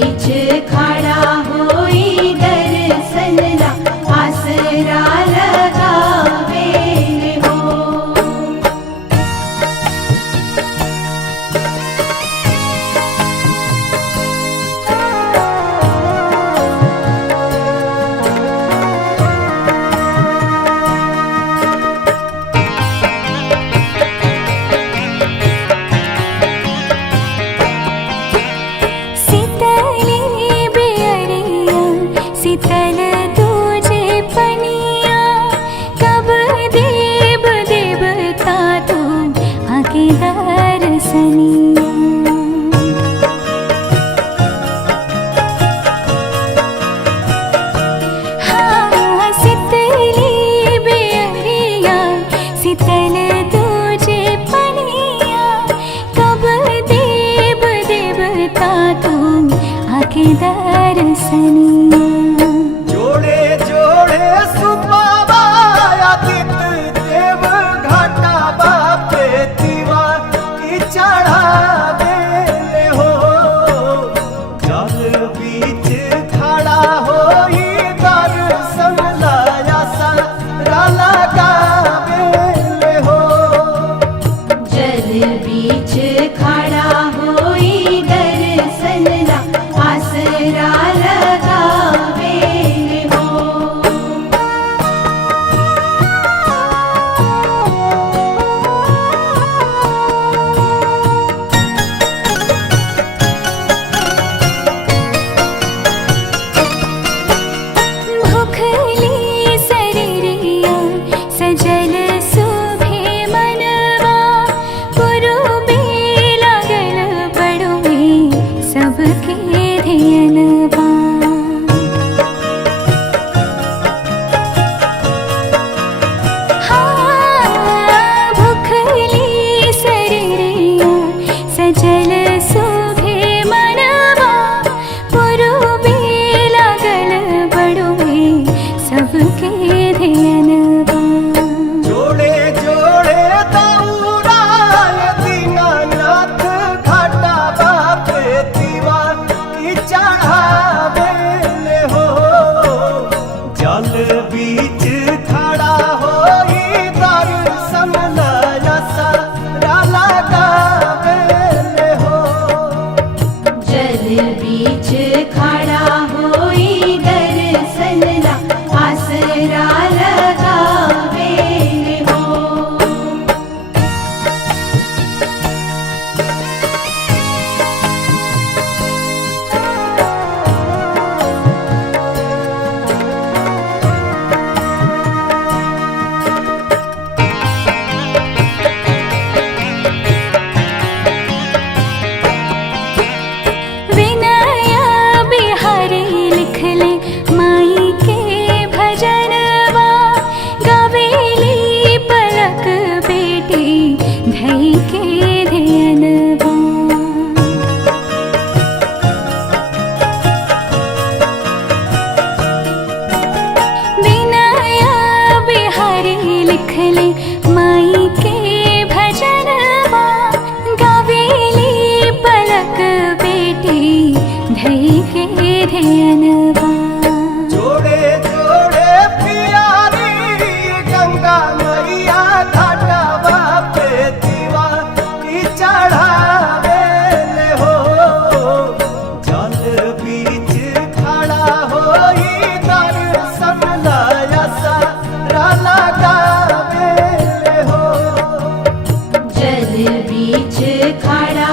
बीच खड़ा होई दर्शन ला आसरा लगावे हो। शीतल तुझे पनिया कब देव देवता तू आके दर्शनिया। हाँ शीतली बेअरिया शीतल तुझे पनिया कब देव देवता तू आके दर्शनिया। बीच खड़ा होई दर्शन ला आसरा लगावे हो। भूखली शरीरिया सजल सुभे मनवा पुरुबे लागल बड़ुए सबके धियनवा। हाँ भूखली शरीरिया सजल सुभे मनवा पुरुबे लागल बड़ुए सबके धियनवा। जोड़े जोड़े दौड़ाय दीनानाथ घाटा बापे दीवा की चढ़ावे हो। जल बीच खड़ा होई दर्शन ला आसरा लगावे हो। जल बीच खड़ा होई दर्शन ला आसरा लगावे हो। विनया बिहारी लिखले माई के भजनवा गावेली पलक बेटी धई के धियनवा। विनया बिहारी लिखले माई के भजनवा गावेली पलक बेटी धई के धियनवा। जोड़े जोड़े प्यारी गंगा मैया घाटा बापे दीवा की चढ़ावे हो। जल बीच खड़ा होई दर्शन ला आसरा लगावे हो। जल बीच खड़ा